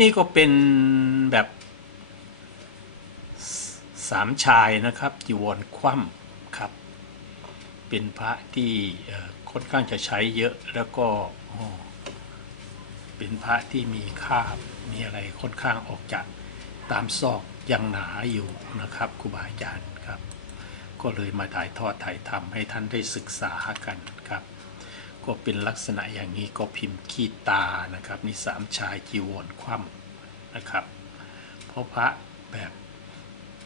นี่ก็เป็นแบบสามชายนะครับจีวรคว่ำครับ เป็นพระที่ค่อนข้างจะใช้เยอะแล้วก็เป็นพระที่มีคาบมีอะไรค่อนข้างออกจากตามซอกยังหนาอยู่นะครับครูบาอาจารย์ครับ ก็เลยมาถ่ายทอดถ่ายทำให้ท่านได้ศึกษากันครับ ก็เป็นลักษณะอย่างนี้ก็พิมพ์ขีดตานะครับนี่สามชายจีวรคว่ำนะครับ เพราะพระแบบ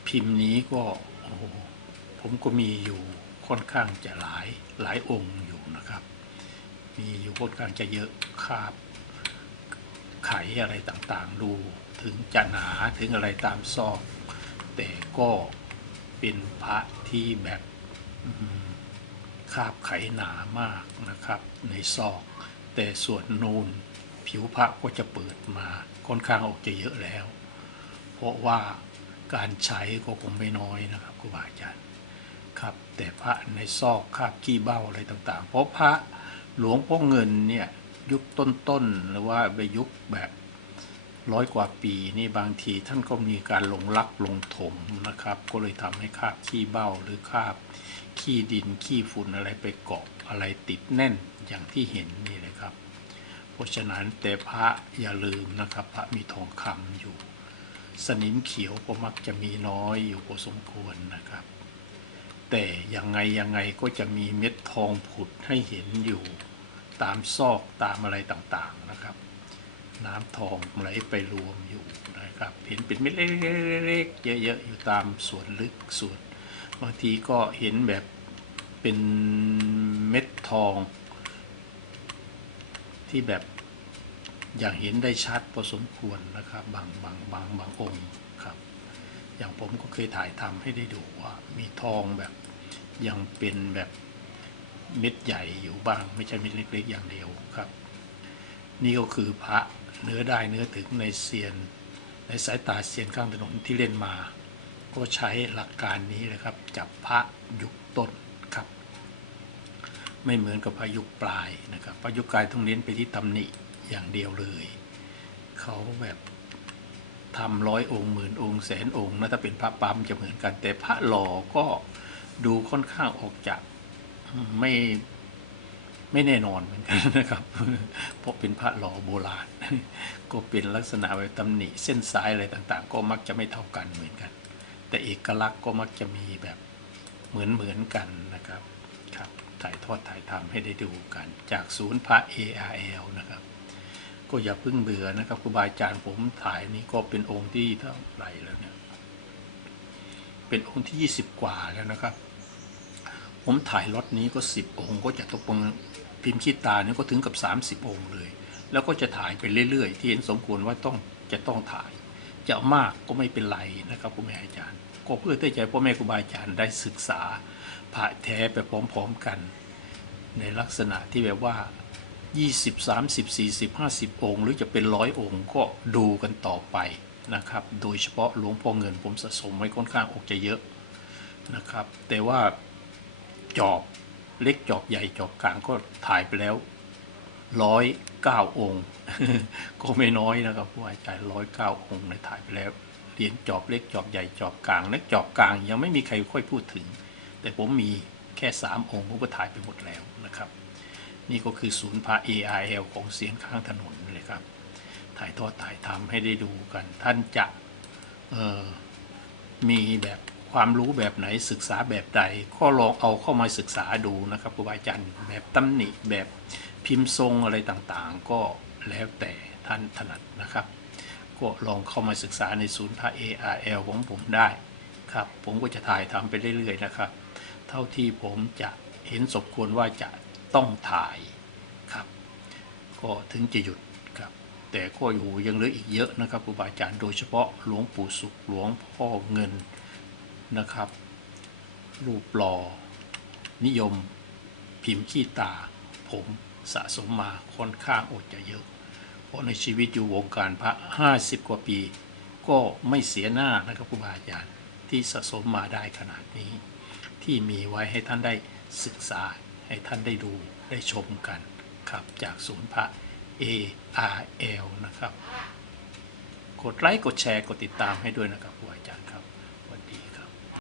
พิมพ์นี้ก็โอ้ผมก็มีอยู่ค่อนข้างจะหลายหลายองค์อยู่นะครับ มีอยู่ค่อนข้างจะเยอะคาบไขอะไรต่างๆดูถึงจะหนาถึงอะไรตามซอก แต่ก็เป็นพระที่แบบ คาบไขหนามากนะครับ ในซอก แต่ส่วนนูนผิวพระก็จะเปิดมาค่อนข้างออกจะเยอะแล้ว เพราะว่าการใช้ก็คงไม่น้อยนะครับครูบาอาจารย์ครับแต่พระในซอกคาบกี้เบ้าอะไรต่างๆ เพราะพระหลวงพ่อเงินเนี่ยยุคต้นๆหรือว่าไปยุคแบบ ร้อยกว่าปีนี่บางทีท่านก็มีการลงลักลงถมนะครับ ก็เลยทำให้คาบขี้เบ้าหรือคาบขี้ดินขี้ฝุ่นอะไรไปเกาะอะไรติดแน่นอย่างที่เห็นนี่เลยครับ เพราะฉะนั้นแต่พระอย่าลืมนะครับ พระมีทองคำอยู่ สนิมเขียวก็มักจะมีน้อยอยู่พอสมควรนะครับ แต่ยังไงยังไงก็จะมีเม็ดทองผุดให้เห็นอยู่ ตามซอกตามอะไรต่างๆนะครับ น้ำทองไหลไปรวมอยู่นะครับ เห็นเป็นเม็ดเล็กๆเยอะๆอยู่ตามส่วนลึกส่วน บางทีก็เห็นแบบเป็นเม็ดทอง ที่แบบอย่างเห็นได้ชัดพอสมควรนะครับบางบางบางบางองค์ครับ อย่างผมก็เคยถ่ายทำให้ได้ดูว่ามีทองแบบยังเป็นแบบเม็ดใหญ่อยู่บ้าง ไม่ใช่เม็ดเล็ก ๆ อย่างเดียวครับ นี่ก็คือพระเนื้อได้เนื้อถึงในเซียน ในสายตาเซียนข้างถนนที่เล่นมา ก็ใช้หลักการนี้เลยครับ จับพระยุคต้นครับ ไม่เหมือนกับพระยุคปลายนะครับพระยุคกลายต้องเน้นไปที่ตำหนิอย่างเดียวเลยเขาแบบทำร้อยองค์หมื่นองค์แสนองค์นะถ้าเป็นพระปั๊มจะเหมือนกัน แต่พระหล่อก็ดูค่อนข้างออกจากไม่ ไม่แน่นอนเหมือนกันนะครับเพราะเป็นพระหล่อโบราณ ก็เป็นลักษณะแบบตำหนิเส้นสายอะไรต่างๆ ก็มักจะไม่เท่ากันเหมือนกัน แต่เอกลักษณ์ก็มักจะมีแบบเหมือนเหมือนๆกันนะครับครับถ่ายทอดถ่ายทำให้ได้ดูกัน จากศูนย์พระ ARL นะครับ ก็อย่าเพิ่งเบื่อนะครับครูบาอาจารย์ผมถ่ายนี้ก็เป็นองค์ที่เท่าไหร่แล้วเนี่ยเป็นองค์ที่ 20 กว่าแล้วนะครับ ผมถ่ายล็อตนี้ก็ 10 องค์ก็จะตกปง พิมพ์ขี้ตาเนี่ยก็ถึงกับ 30 องค์เลย แล้วก็จะถ่ายไปเรื่อย ๆ ที่เห็นสมควรว่าต้องจะต้องถ่าย จะมากก็ไม่เป็นไรนะครับครูแม่อาจารย์ ก็เพื่อที่จะให้พ่อแม่ครูบาอาจารย์ได้ศึกษาพระแท้ไปพร้อมๆกัน ในลักษณะที่แบบว่า 20 30 40 50 องค์ หรือจะเป็นร้อยองค์ก็ดูกันต่อไปนะครับ โดยเฉพาะหลวงพ่อเงินผมสะสมไว้ค่อนข้างอกจะเยอะนะครับ แต่ว่าจอบ เล็กจอบใหญ่จอบกลางก็ถ่ายไปแล้วร้อยเก้าองค์ ก็ไม่น้อยนะครับผู้อาจารย์ร้อยเก้าองค์ในถ่ายไปแล้วเหรียญจอบเล็กจอบใหญ่จอบกลางและจอบกลางยังไม่มีใครค่อยพูดถึง แต่ผมมีแค่สามองค์ผมก็ถ่ายไปหมดแล้วนะครับ นี่ก็คือศูนย์พระ ARL ของเสียงข้างถนนเลยครับ ถ่ายทอดถ่ายทำให้ได้ดูกัน ท่านจะมีแบบ ความรู้แบบไหนศึกษาแบบใดก็ลองเอาเข้ามาศึกษาดูนะครับครูบาอาจารย์แบบตำหนิแบบพิมพ์ทรงอะไรต่างๆ ก็แล้วแต่ท่านถนัดนะครับ ก็ลองเข้ามาศึกษาในศูนย์พระ ARL ของผมได้ครับ ผมก็จะถ่ายทำไปเรื่อยๆนะครับ เท่าที่ผมจะเห็นสมควรว่าจะต้องถ่ายครับ ก็ถึงจะหยุดครับ แต่ก็อยู่ยังเหลืออีกเยอะนะครับครูบาอาจารย์โดยเฉพาะหลวงปู่สุขหลวงพ่อเงิน นะครับ รูปหล่อนิยม พิมพ์ขี้ตา ผมสะสมมาค่อนข้างอดจะเยอะ เพราะในชีวิตอยู่วงการพระ 50 กว่าปี ก็ไม่เสียหน้านะครับครูบาอาจารย์ที่สะสมมาได้ขนาดนี้ ที่มีไว้ให้ท่านได้ศึกษาให้ท่านได้ดูได้ชมกันครับจากศูนย์พระ ARL นะครับ กดไลค์ กดแชร์ กดติดตามให้ด้วยนะครับว่าจารย์ครับ